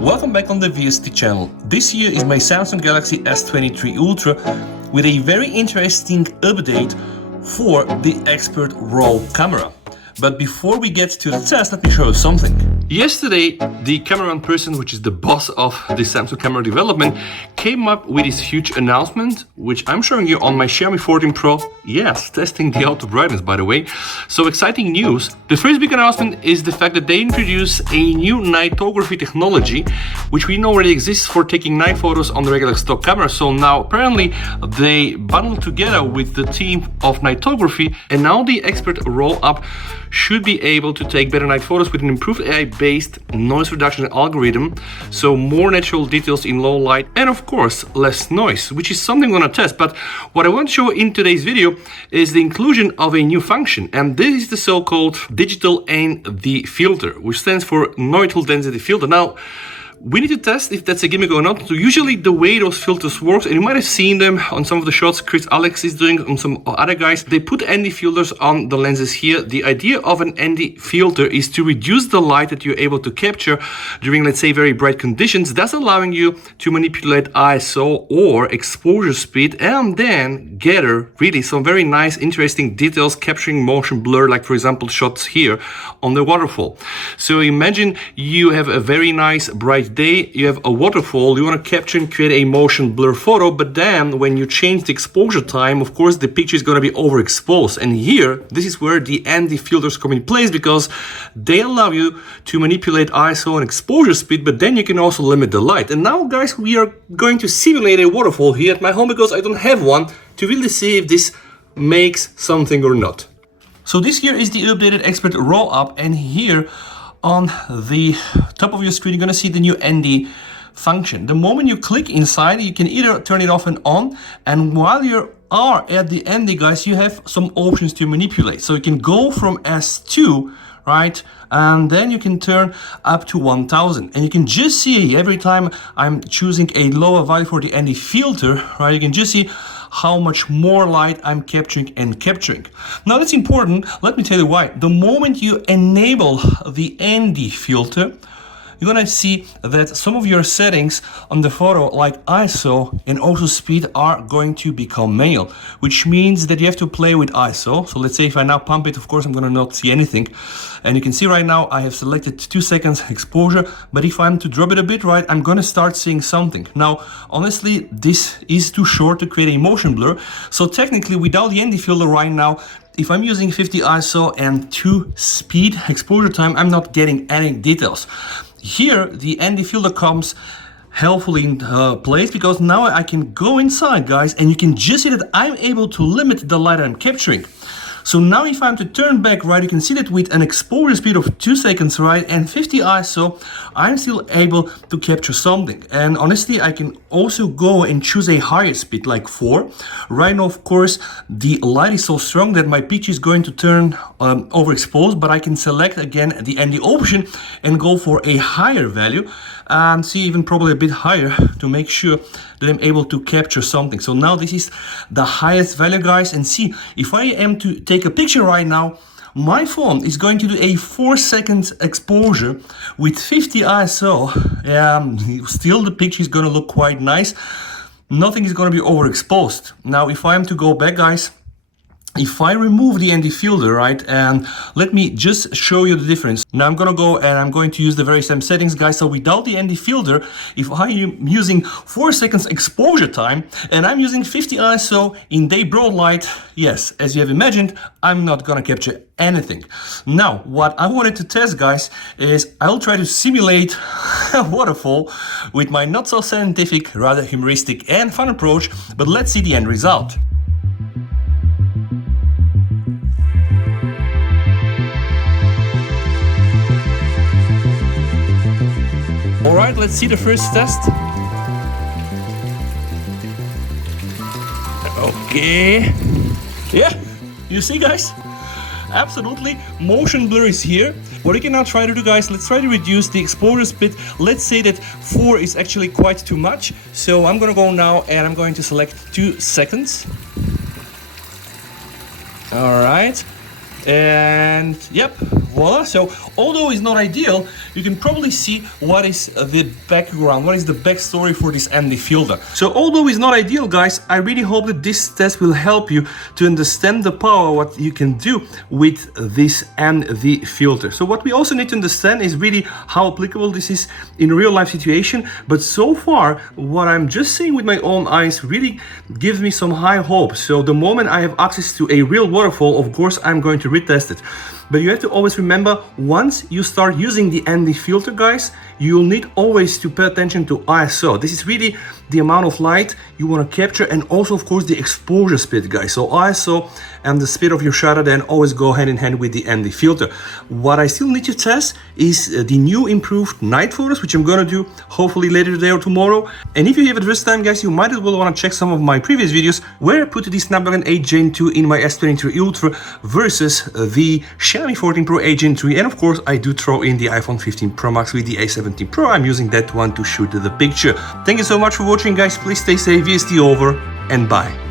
Welcome back on the VST channel. This here is my Samsung Galaxy S23 Ultra with a very interesting update for the Expert RAW camera. But before we get to the test, let me show you something. Yesterday, the cameraman person, which is the boss of the Samsung camera development, came up with this huge announcement, which I'm showing you on my Xiaomi 14 Pro. Yes, testing the auto brightness, by the way. So exciting news. The first big announcement is the fact that they introduce a new nightography technology, which we know already exists for taking night photos on the regular stock camera. So now apparently they bundled together with the team of nightography, and now the Expert RAW app should be able to take better night photos with an improved AI-based noise reduction algorithm, so more natural details in low light and of course less noise, which is something I'm gonna test. But what I want to show in today's video is the inclusion of a new function, and this is the so-called digital ND filter, which stands for neutral density filter. Now, we need to test if that's a gimmick or not. So usually the way those filters works, and you might have seen them on some of the shots Chris Alex is doing, on some other guys, they put ND filters on the lenses here. The idea of an ND filter is to reduce the light that you're able to capture during, let's say, very bright conditions, thus allowing you to manipulate ISO or exposure speed and then gather really some very nice, interesting details, capturing motion blur, like for example, shots here on the waterfall. So imagine you have a very nice bright day, you have a waterfall, you want to capture and create a motion blur photo, but then when you change the exposure time, of course the picture is going to be overexposed. And here, this is where the ND filters come in place, because they allow you to manipulate ISO and exposure speed, but then you can also limit the light. And now guys, we are going to simulate a waterfall here at my home, because I don't have one, to really see if this makes something or not. So this here is the updated Expert RAW app, and here on the top of your screen, you're going to see the new ND function. The moment you click inside, you can either turn it off and on, and while you are at the ND, guys, you have some options to manipulate. So you can go from S2, right, and then you can turn up to 1000, and you can just see every time I'm choosing a lower value for the ND filter, right, you can just see how much more light I'm capturing. Now that's important. Let me tell you why. The moment you enable the ND filter, you're gonna see that some of your settings on the photo, like ISO and also speed, are going to become manual, which means that you have to play with ISO. So let's say if I now pump it, of course I'm gonna not see anything. And you can see right now I have selected 2 seconds exposure, but if I'm to drop it a bit, right, I'm gonna start seeing something. Now, honestly, this is too short to create a motion blur. So technically, without the ND filter right now, if I'm using 50 ISO and 2 speed exposure time, I'm not getting any details. Here, the ND filter comes helpfully in place, because now I can go inside, guys, and you can just see that I'm able to limit the light I'm capturing. So now if I'm to turn back, right, you can see that with an exposure speed of 2 seconds, right, and 50 ISO, I'm still able to capture something. And honestly, I can also go and choose a higher speed, like 4. Right now, of course, the light is so strong that my picture is going to turn overexposed, but I can select again the ND option and go for a higher value, and see even probably a bit higher to make sure that I'm able to capture something. So now this is the highest value, guys, and see, if I am to take a picture right now, my phone is going to do a 4 seconds exposure with 50 ISO. Still the picture is going to look quite nice. Nothing is going to be overexposed. Now if I am to go back, guys, if I remove the ND filter, right, and let me just show you the difference. Now I'm gonna go and I'm going to use the very same settings, guys. So without the ND filter, if I am using 4 seconds exposure time and I'm using 50 ISO in day broad light, yes, as you have imagined, I'm not gonna capture anything. Now, what I wanted to test, guys, is I'll try to simulate a waterfall with my not so scientific, rather humoristic and fun approach, but let's see the end result. All right, let's see the first test. Okay. Yeah, you see, guys? Absolutely, motion blur is here. What we can now try to do, guys, let's try to reduce the exposure speed. Let's say that 4 is actually quite too much. So I'm gonna go now and I'm going to select 2 seconds. All right. And yep, voila. So although it's not ideal, you can probably see what is the background, what is the backstory for this ND filter. So although it's not ideal, guys, I really hope that this test will help you to understand the power, what you can do with this ND filter. So what we also need to understand is really how applicable this is in real life situation. But so far, what I'm just seeing with my own eyes really gives me some high hope. So the moment I have access to a real waterfall, of course, I'm going to retest it. But you have to always remember, once you start using the ND filter, guys, you'll need always to pay attention to ISO. This is really the amount of light you want to capture, and also, of course, the exposure speed, guys. So ISO and the speed of your shutter then always go hand in hand with the ND filter. What I still need to test is the new improved night photos, which I'm gonna do hopefully later today or tomorrow. And if you have it this time, guys, you might as well want to check some of my previous videos where I put the Snapdragon 8 Gen 2 in my S23 Ultra versus the Xiaomi 14 Pro 8 Gen 3. And of course, I do throw in the iPhone 15 Pro Max with the A17 Pro. I'm using that one to shoot the picture. Thank you so much for watching, guys. Please stay safe, VST over, and bye.